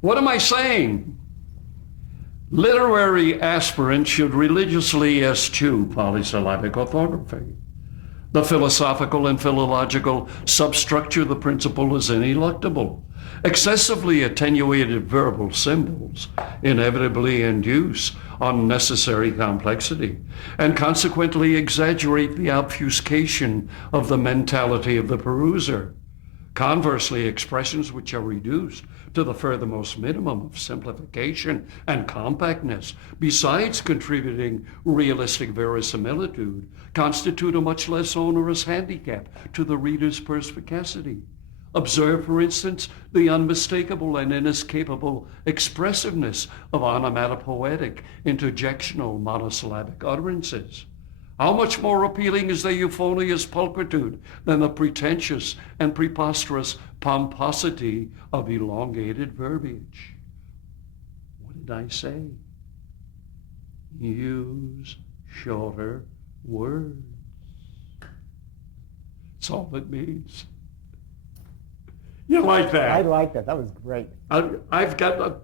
What am I saying? Literary aspirants should religiously eschew polysyllabic orthography. The philosophical and philological substructure of the principle is ineluctable. Excessively attenuated verbal symbols inevitably induce unnecessary complexity and consequently exaggerate the obfuscation of the mentality of the peruser. Conversely, expressions which are reduced to the furthermost minimum of simplification and compactness, besides contributing realistic verisimilitude, constitute a much less onerous handicap to the reader's perspicacity. Observe, for instance, the unmistakable and inescapable expressiveness of onomatopoetic, interjectional, monosyllabic utterances. How much more appealing is the euphonious pulchritude than the pretentious and preposterous pomposity of elongated verbiage? What did I say? Use shorter words. That's all it means. You like that? I like that. That was great. I've got a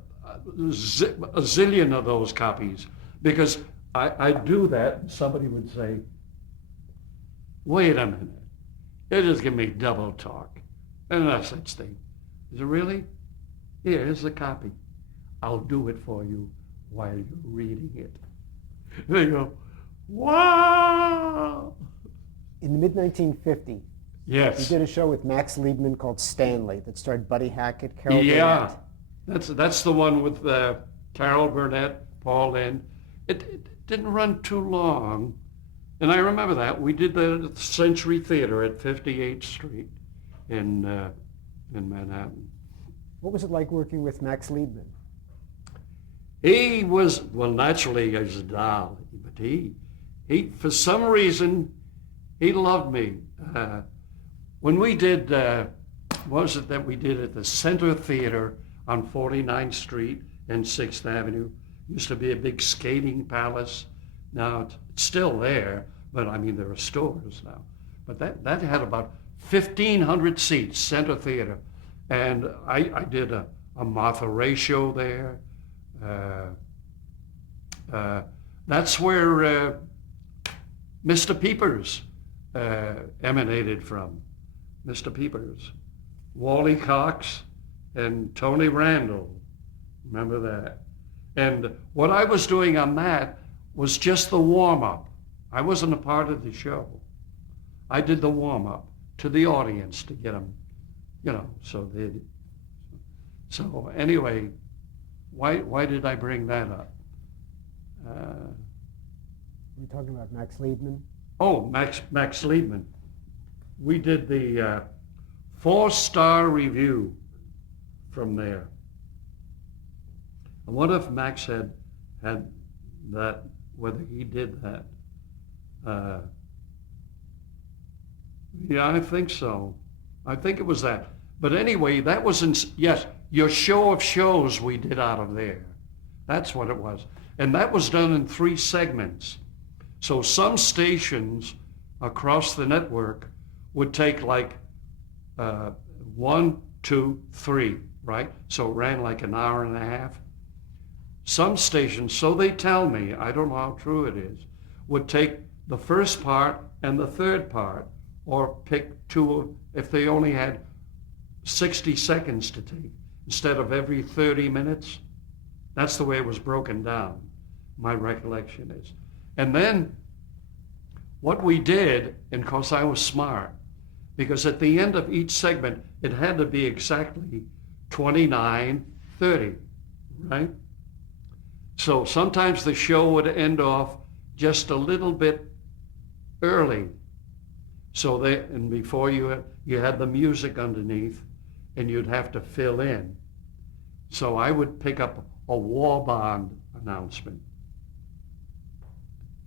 zillion of those copies because I do that. Somebody would say, wait a minute, you just give me double talk. And no such thing. Is it really? Here's the copy. I'll do it for you while you're reading it. They go, wow! In the mid-1950s, Yes. you did a show with Max Liebman called Stanley that starred Buddy Hackett, Carol Yeah. Burnett. That's the one with Carol Burnett, Paul Lynde. It didn't run too long. And I remember that. We did that at the Century Theater at 58th Street in Manhattan. What was it like working with Max Liebman? He was, well, naturally, he was a doll, but he for some reason, he loved me. When we did, what was it that we did at the Center Theater on 49th Street and 6th Avenue? Used to be a big skating palace. Now it's still there, but I mean, there are stores now. But that had about 1,500 seats, Center Theater. And I did a Martha Ray show there. That's where Mr. Peepers emanated from. Mr. Peepers, Wally Cox, and Tony Randall. Remember that? And what I was doing on that was just the warm-up. I wasn't a part of the show. I did the warm-up to the audience to get them, so they'd. So anyway, why did I bring that up? We're talking about Max Liebman. Oh, Max Liebman. We did the 4-star review from there. I wonder if Max had that, whether he did that. Yeah, I think so. I think it was that. But anyway, that was, yes, your show of shows we did out of there. That's what it was. And that was done in 3 segments. So some stations across the network would take like 1, 2, 3, right? So it ran like an hour and a half. Some stations, so they tell me, I don't know how true it is, would take the first part and the third part, or pick 2 if they only had 60 seconds to take instead of every 30 minutes. That's the way it was broken down, my recollection is. And then what we did, and of course I was smart, because at the end of each segment, it had to be exactly 29:30, right? So sometimes the show would end off just a little bit early. So and before you had the music underneath, and you'd have to fill in. So I would pick up a war bond announcement,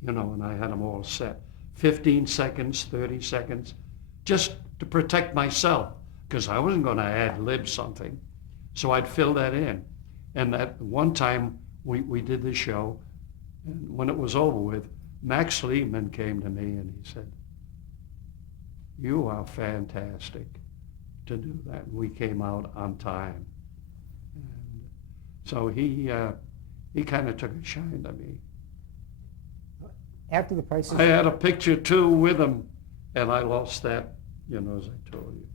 and I had them all set. 15 seconds, 30 seconds, just to protect myself, because I wasn't going to ad-lib something. So I'd fill that in. And at one time, we did the show, and when it was over with, Max Liebman came to me and he said, "You are fantastic to do that." And we came out on time. And So he kind of took a shine to me. After the prices, I had a picture too with him, and I lost that, as I told you.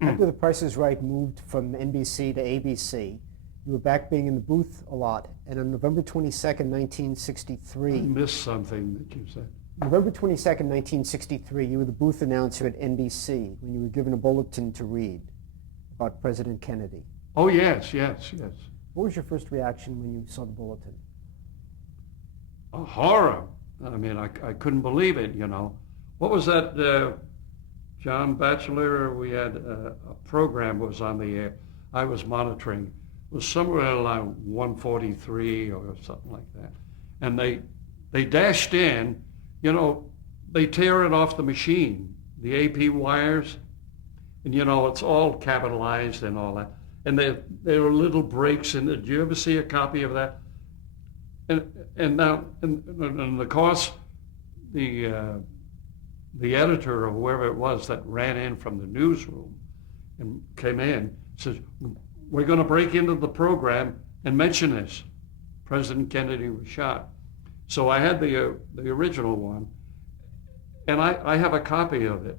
after The Price is Right moved from NBC to ABC, you were back being in the booth a lot. And on November 22nd, I 1963, missed something that you said. November 22nd, 1963, you were the booth announcer at NBC when you were given a bulletin to read about President Kennedy. Oh, yes, yes, yes. What was your first reaction when you saw the bulletin? A horror. I mean, I couldn't believe it, What was that, John Batchelor? We had a program was on the air. I was monitoring. It was somewhere around 1:43 or something like that. And they dashed in, they tear it off the machine, the AP wires, and it's all capitalized and all that. And there were little breaks in it. Did you ever see a copy of that? And now, and of course, the editor or whoever it was that ran in from the newsroom and came in says, "We're going to break into the program and mention this. President Kennedy was shot." So I had the original one, and I have a copy of it.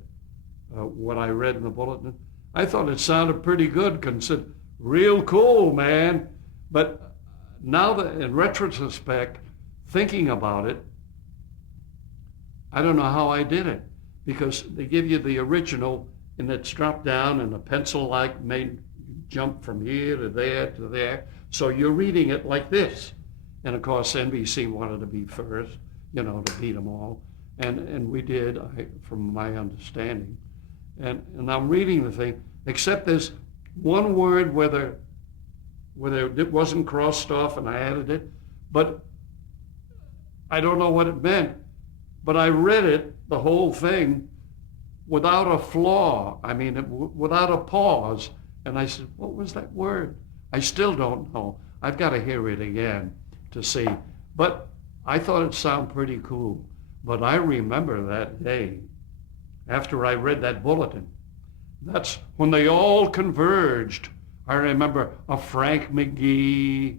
What I read in the bulletin, I thought it sounded pretty good, considered real cool, man. But now that in retrospect, thinking about it, I don't know how I did it, because they give you the original and it's dropped down and a pencil like made jump from here to there to there. So you're reading it like this. And of course, NBC wanted to be first, to beat them all. And we did, from my understanding. And I'm reading the thing, except there's one word where it wasn't crossed off and I added it, but I don't know what it meant. But I read it, the whole thing, without a flaw. I mean, without a pause. And I said, what was that word? I still don't know. I've got to hear it again to see. But I thought it sounded pretty cool. But I remember that day, after I read that bulletin, that's when they all converged. I remember a Frank McGee,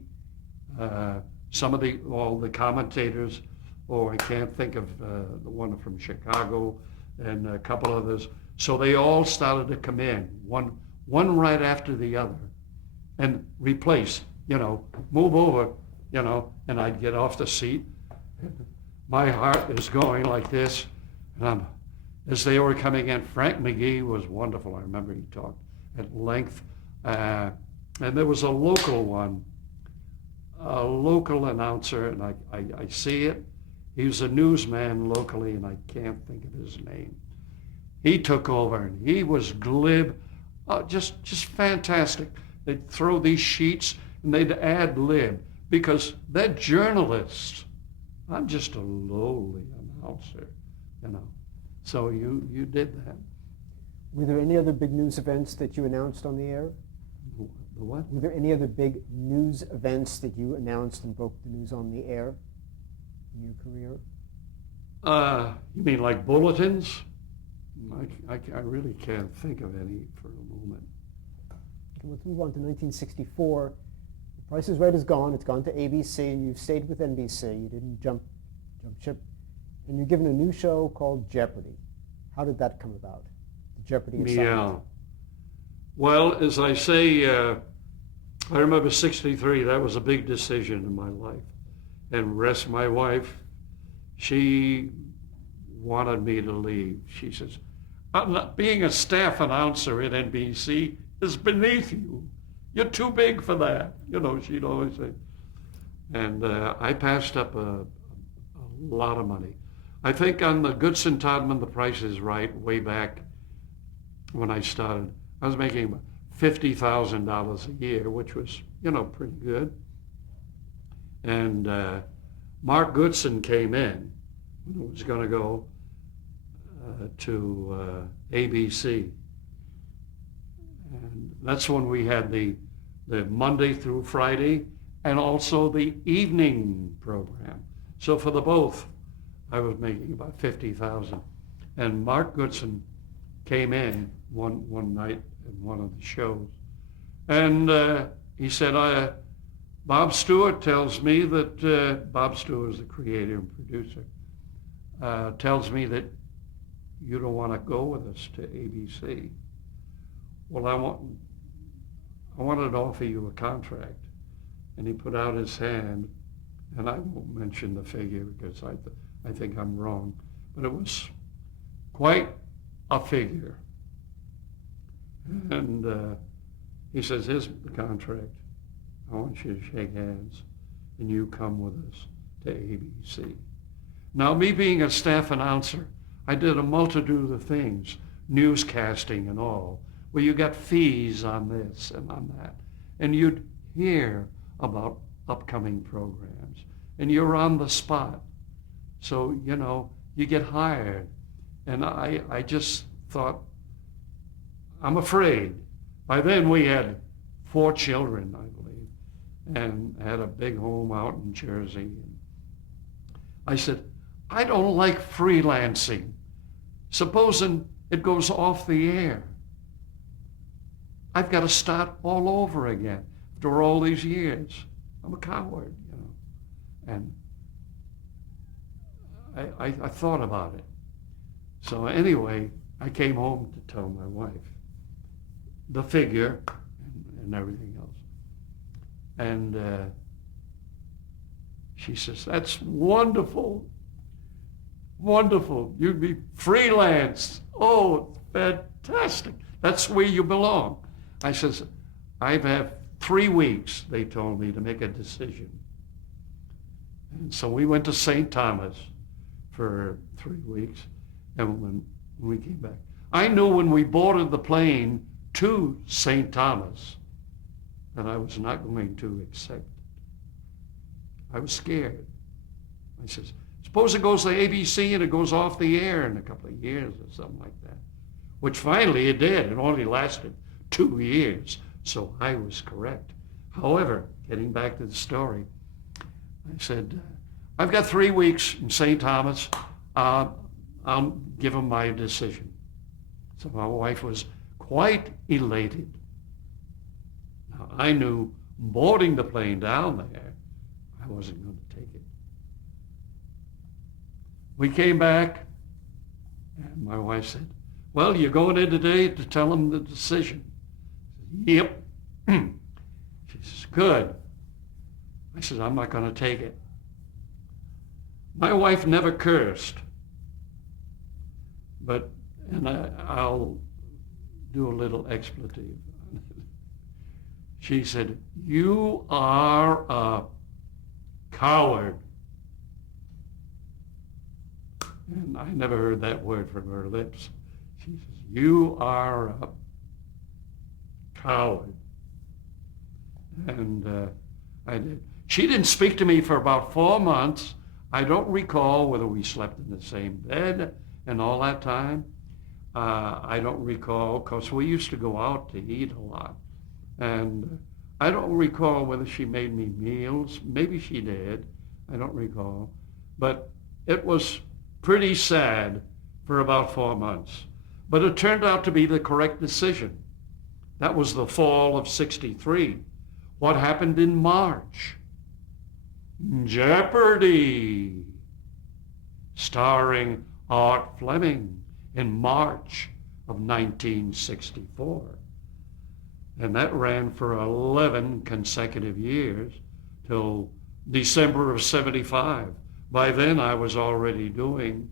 some of all the commentators, I can't think of the one from Chicago, and a couple others. So they all started to come in, one right after the other, and replace, move over, and I'd get off the seat. My heart is going like this, and as they were coming in, Frank McGee was wonderful. I remember he talked at length. And there was a local one, a local announcer, and I see it. He was a newsman locally, and I can't think of his name. He took over, and he was glib, just fantastic. They'd throw these sheets, and they'd ad lib, because they're journalists. I'm just a lowly announcer, So you did that. Were there any other big news events that you announced on the air? The what? Were there any other big news events that you announced and broke the news on the air in your career? You mean like bulletins? I really can't think of any for a moment. Okay, let's move on to 1964. The Price is Right is gone. It's gone to ABC, and you've stayed with NBC. You didn't jump ship. And you're given a new show called Jeopardy. How did that come about? The Jeopardy assignment. Yeah. Well, as I say, I remember 63, that was a big decision in my life. And rest my wife, she wanted me to leave. She says, being a staff announcer at NBC is beneath you. You're too big for that. She'd always say. And I passed up a lot of money. I think on the Goodson Todman, The Price is Right, way back when I started, I was making about $50,000 a year, which was, pretty good. And Mark Goodson came in when it was going to go to ABC. And that's when we had the Monday through Friday and also the evening program. So for the both, I was making about $50,000. And Mark Goodson came in one night in one of the shows. And he said, Bob Stewart tells me that, Bob Stewart is the creator and producer, tells me that you don't want to go with us to ABC. Well, I wanted to offer you a contract. And he put out his hand, and I won't mention the figure because I think I'm wrong, but it was quite a figure. And he says, here's the contract. I want you to shake hands, and you come with us to ABC. Now, me being a staff announcer, I did a multitude of things, newscasting and all, where you got fees on this and on that. And you'd hear about upcoming programs, and you're on the spot. So, you know, you get hired. And I just thought, I'm afraid. By then we had 4 children, I believe, and had a big home out in Jersey. I said, I don't like freelancing. Supposing it goes off the air. I've got to start all over again after all these years. I'm a coward, you know. And I thought about it. So anyway, I came home to tell my wife the figure and everything else. And she says, that's wonderful. Wonderful. You'd be freelance. Oh, fantastic. That's where you belong. I says, I've had 3 weeks, they told me, to make a decision. And so we went to St. Thomas for 3 weeks, and when we came back, I knew when we boarded the plane to St. Thomas that I was not going to accept it. I was scared. I says, suppose it goes to ABC and it goes off the air in a couple of years or something like that, which finally it did. It only lasted 2 years, so I was correct. However, getting back to the story, I said, I've got 3 weeks in St. Thomas. I'll give them my decision. So my wife was quite elated. Now, I knew boarding the plane down there, I wasn't going to take it. We came back, and my wife said, well, you're going in today to tell them the decision. I said, yep. She says, good. I said, I'm not going to take it. My wife never cursed, and I'll do a little expletive. She said, you are a coward. And I never heard that word from her lips. She says, you are a coward. And I did. She didn't speak to me for about 4 months. I don't recall whether we slept in the same bed and all that time. I don't recall, because we used to go out to eat a lot. And I don't recall whether she made me meals. Maybe she did. I don't recall. But it was pretty sad for about 4 months. But it turned out to be the correct decision. That was the fall of '63. What happened in March? Jeopardy! Starring Art Fleming in March of 1964. And that ran for 11 consecutive years till December of '75. By then I was already doing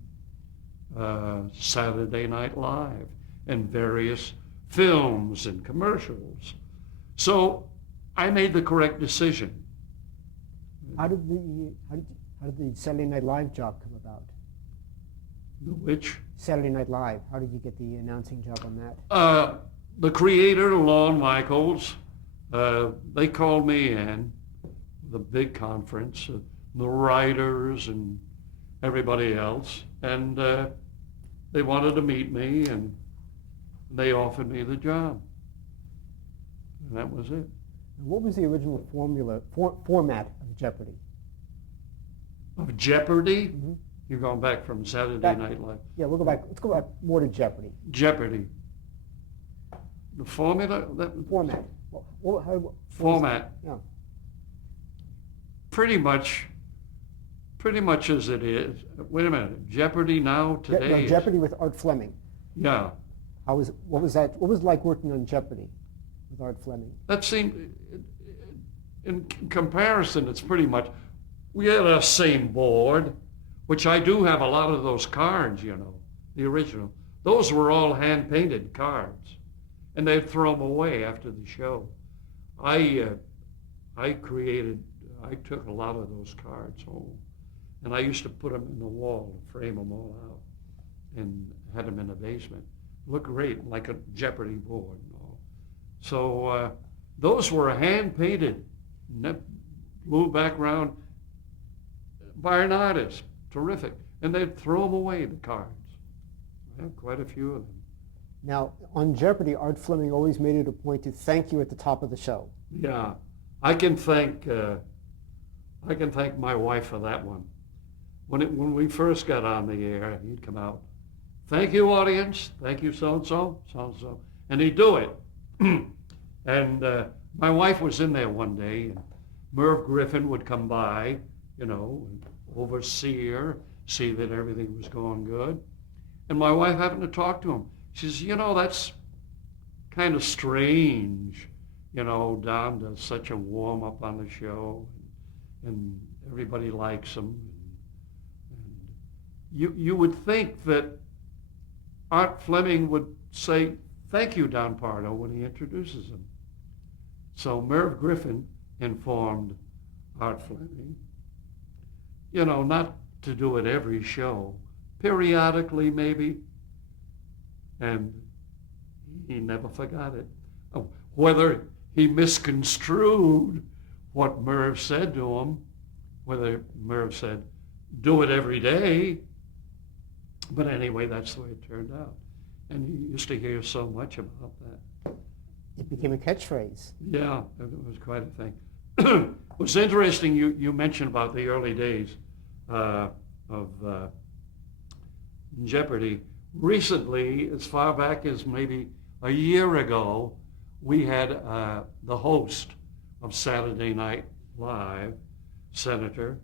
Saturday Night Live and various films and commercials. So I made the correct decision. How did the Saturday Night Live job come about? Which? Saturday Night Live. How did you get the announcing job on that? The creator, Lorne Michaels, they called me in, the big conference, the writers and everybody else, and they wanted to meet me, and they offered me the job. And that was it. What was the original format of Jeopardy? Of Jeopardy? Mm-hmm. You're going back from Saturday Night Live. Yeah, we'll go back. Let's go back more to Jeopardy. Jeopardy. The formula? Format. Format. Yeah. pretty much as it is. Wait a minute, Jeopardy now today? No, Jeopardy with Art Fleming. Yeah. What was that? What was it like working on Jeopardy with Art Fleming? That seemed, in comparison, it's pretty much, we had a same board, which I do have a lot of those cards, the original. Those were all hand-painted cards, and they'd throw them away after the show. I took a lot of those cards home, and I used to put them in the wall and frame them all out, and had them in the basement. Look great, like a Jeopardy board and all. So those were hand-painted, blue background by an artist, terrific. And they'd throw them away, the cards. I have quite a few of them. Now, on Jeopardy, Art Fleming always made it a point to thank you at the top of the show. Yeah, I can thank my wife for that one. When we first got on the air, he'd come out, "Thank you, audience. Thank you, so-and-so, so-and-so." And he'd do it. And my wife was in there one day, and Merv Griffin would come by, and oversee her, see that everything was going good. And my wife happened to talk to him. She says, that's kind of strange, Don does such a warm-up on the show, and everybody likes him. And you would think that Art Fleming would say, "Thank you, Don Pardo," when he introduces him. So Merv Griffin informed Art Fleming, not to do it every show, periodically maybe, and he never forgot it. Whether he misconstrued what Merv said to him, whether Merv said, "Do it every day," but anyway, that's the way it turned out. And he used to hear so much about that. It became a catchphrase. Yeah, it was quite a thing. It was interesting you mentioned about the early days of Jeopardy. Recently, as far back as maybe a year ago, we had the host of Saturday Night Live, Senator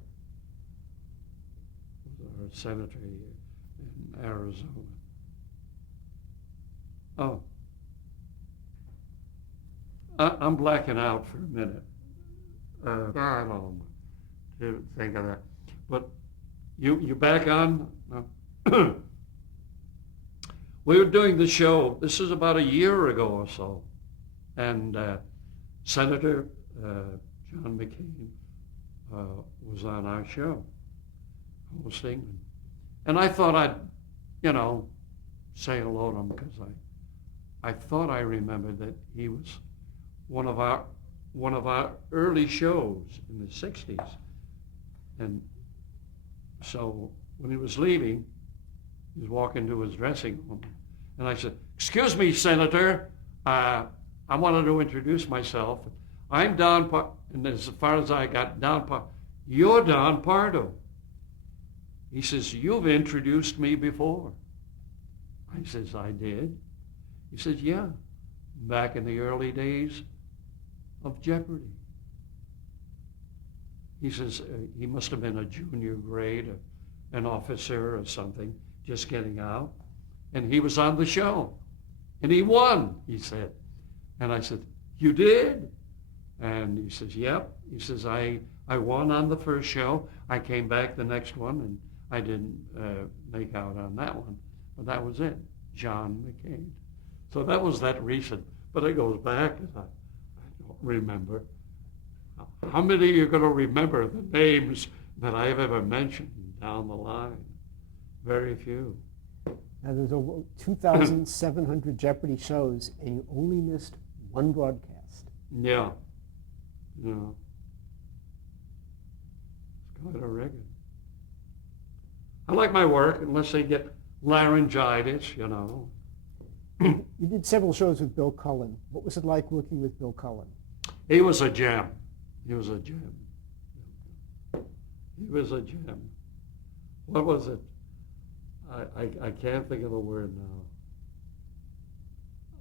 here in Arizona. Oh, I'm blacking out for a minute. I don't know to think of that. But you back on? We were doing the show. This is about a year ago or so, and Senator John McCain was on our show hosting, and I thought I'd, say hello to him because I thought I remembered that he was one of our early shows in the 60s. And so when he was leaving, he was walking to his dressing room, and I said, "Excuse me, Senator, I wanted to introduce myself. I'm Don and as far as I got, you're Don Pardo." He says, "You've introduced me before." I says, "I did?" He says, "Yeah, back in the early days of Jeopardy." He says he must have been a junior grade, an officer or something, just getting out. And he was on the show. And he won, he said. And I said, "You did?" And he says, "Yep." He says, I won on the first show. I came back the next one, and I didn't make out on that one. But that was it, John McCain. So that was that recent. But it goes back, and I don't remember. How many of you are going to remember the names that I've ever mentioned down the line? Very few. Now, there's over 2,700 Jeopardy shows, and you only missed one broadcast. Yeah. Yeah. It's quite a record. I like my work, unless they get laryngitis, You did several shows with Bill Cullen. What was it like working with Bill Cullen? He was a gem. He was a gem. He was a gem. What was it? I can't think of the word now.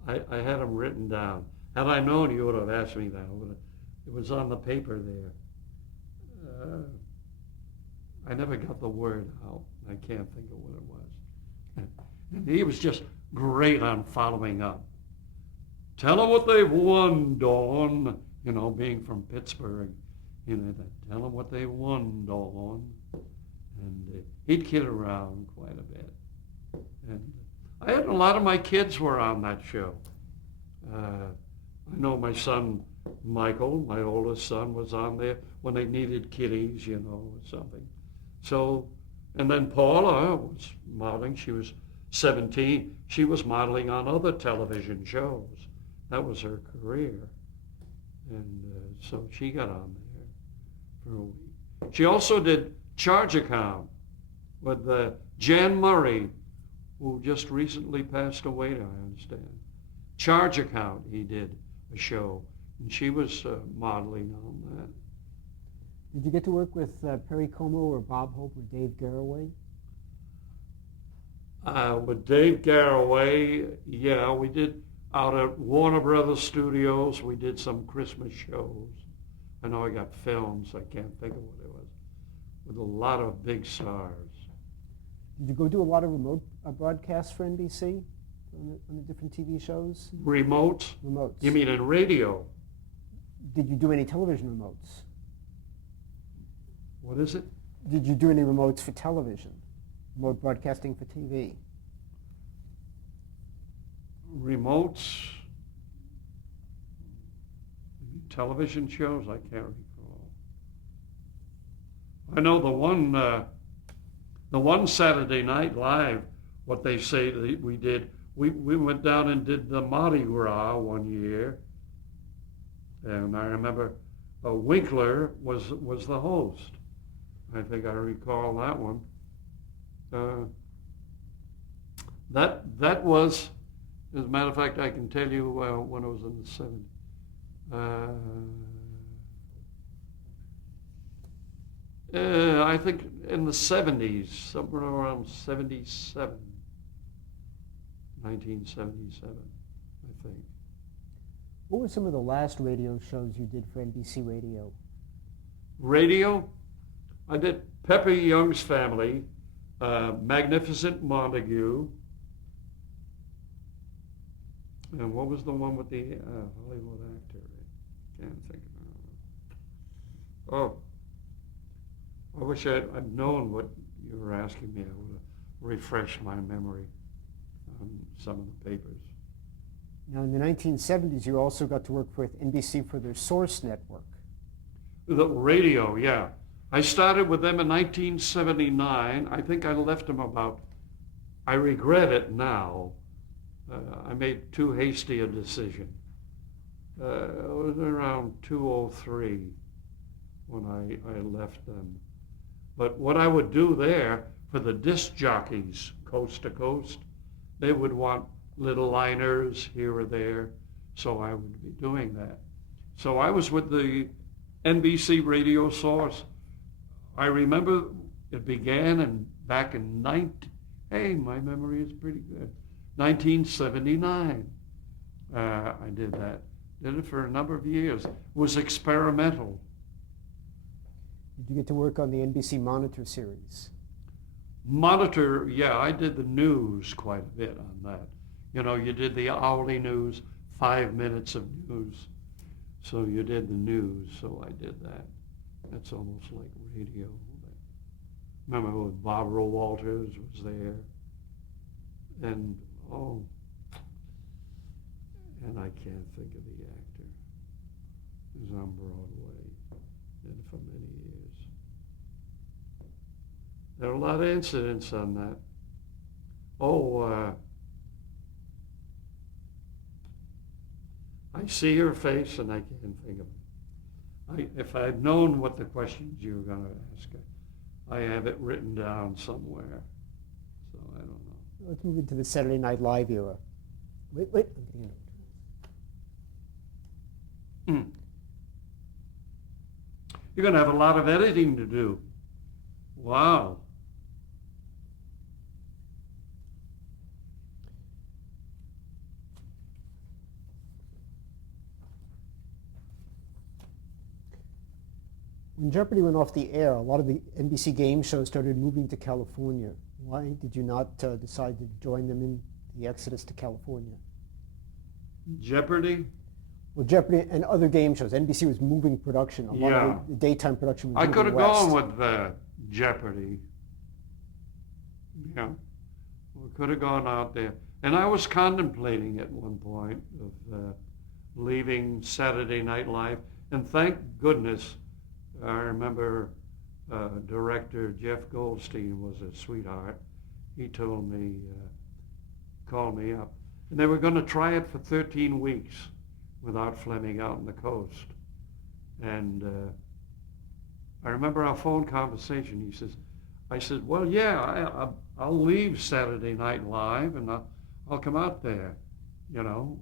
I had them written down. Had I known, you would have asked me that. It was on the paper there. I never got the word out. I can't think of what it was. And he was just great on following up. Tell them what they've won, Dawn. You know, being from Pittsburgh, you know, tell them what they won, Dawn. And he'd kid around quite a bit. And I had a lot of my kids were on that show. I know my son Michael, my oldest son, was on there when they needed kiddies, you know, or something. So, and then Paula was modeling. She was 17. She was modeling on other television shows. That was her career. And so she got on there for a week. She also did Charge Account with Jan Murray, who just recently passed away, I understand. Charge Account, he did a show, and she was modeling on that. Did you get to work with Perry Como or Bob Hope or Dave Garroway? With Dave Garroway, yeah, we did out at Warner Brothers Studios. We did some Christmas shows. I know I got films, I can't think of what it was, with a lot of big stars. Did you go do a lot of remote broadcasts for NBC on the different TV shows? Remotes? Remotes. You mean in radio? Did you do any television remotes? What is it? Did you do any remotes for television? Remote broadcasting for TV? Remotes? Television shows? I can't recall. I know the one Saturday Night Live, what they say that we did, we went down and did the Mardi Gras one year. And I remember Winkler was the host. I think I recall that one. That was, as a matter of fact, I can tell you when it was in the 70s. I think in the 70s, somewhere around 77, 1977, I think. What were some of the last radio shows you did for NBC Radio? Radio? I did Pepper Young's Family, Magnificent Montague, and what was the one with the Hollywood actor? I can't think of it. Oh, I wish I'd known what you were asking me. I would have refreshed my memory on some of the papers. Now, in the 1970s, you also got to work with NBC for their Source network. The radio, yeah. I started with them in 1979. I think I left them I regret it now. I made too hasty a decision. It was around 2003 when I left them. But what I would do there for the disc jockeys, coast to coast, they would want little liners here or there, so I would be doing that. So I was with the NBC Radio Source. I remember it began back in my memory is pretty good, 1979. I did that. Did it for a number of years. It was experimental. Did you get to work on the NBC Monitor series? Monitor, yeah, I did the news quite a bit on that. You know, you did the hourly news, 5 minutes of news. So you did the news, so I did that. That's almost like radio. Remember when Barbara Walters was there? And, and I can't think of the actor. He was on Broadway, did it for many years. There are a lot of incidents on that. I see her face and I can't think of it. If I'd known what the questions you were going to ask, I have it written down somewhere. So I don't know. Let's move into the Saturday Night Live era. Wait, I'm getting into it. You're going to have a lot of editing to do. Wow. When Jeopardy went off the air, a lot of the NBC game shows started moving to California. Why did you not decide to join them in the exodus to California? Jeopardy? Well, Jeopardy and other game shows. NBC was moving production. A lot of the daytime production was I moving could have west. gone with Jeopardy. Yeah, we could have gone out there. And I was contemplating at one point of leaving Saturday Night Live. And thank goodness, I remember director Jeff Goldstein was a sweetheart. He told me, called me up. And they were going to try it for 13 weeks without Fleming out on the coast. And I remember our phone conversation. He says, I said, well, yeah, I'll leave Saturday Night Live and I'll come out there, you know,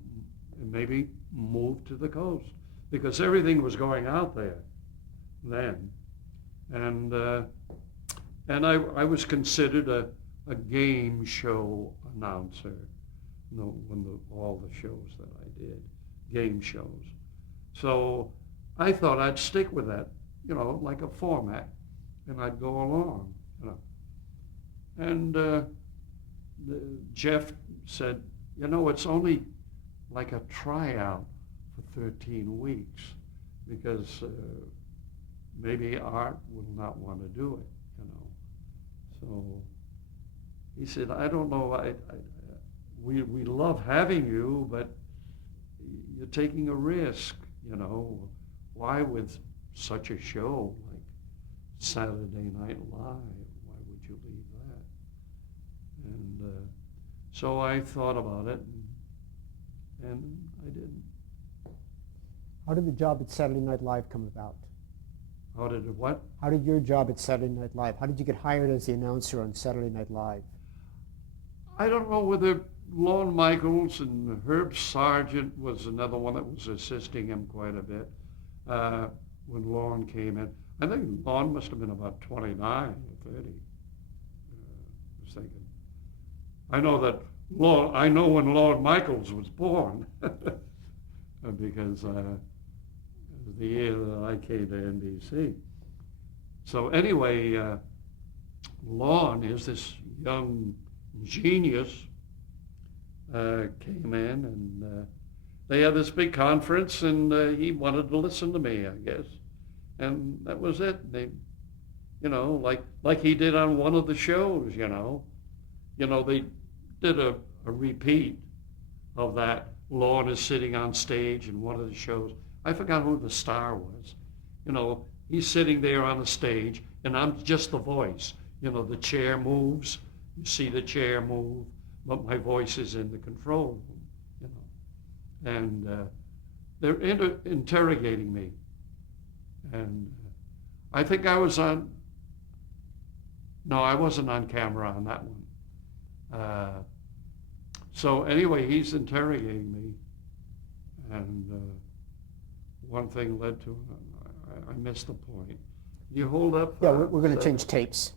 and maybe move to the coast, because everything was going out there then. And I was considered a game show announcer, you know, all the shows that I did, game shows. So I thought I'd stick with that, you know, like a format, and I'd go along, you know. And Jeff said, you know, it's only like a tryout for 13 weeks, because maybe Art will not want to do it, you know. So he said, I don't know, we love having you, but you're taking a risk, you know. Why with such a show like Saturday Night Live, why would you leave that? And so I thought about it, and I didn't. How did the job at Saturday Night Live come about? How did it what? How did your job at Saturday Night Live, how did you get hired as the announcer on Saturday Night Live? I don't know whether Lorne Michaels and Herb Sargent was another one that was assisting him quite a bit when Lorne came in. I think Lorne must have been about 29 or 30. I was thinking. I know that I know when Lorne Michaels was born because it was the year that I came to NBC. So anyway, Lorne is this young genius, came in, and they had this big conference, and he wanted to listen to me, I guess. And that was it. They, you know, like he did on one of the shows, you know. You know, they did a repeat of that. Lorne is sitting on stage in one of the shows. I forgot who the star was. You know, he's sitting there on the stage, and I'm just the voice. You know, the chair moves. You see the chair move, but my voice is in the control room, you know. And they're interrogating me. And I think I was on, no, I wasn't on camera on that one. So anyway, he's interrogating me. And one thing led to another. I missed the point. You hold up? Yeah, we're going to change tapes.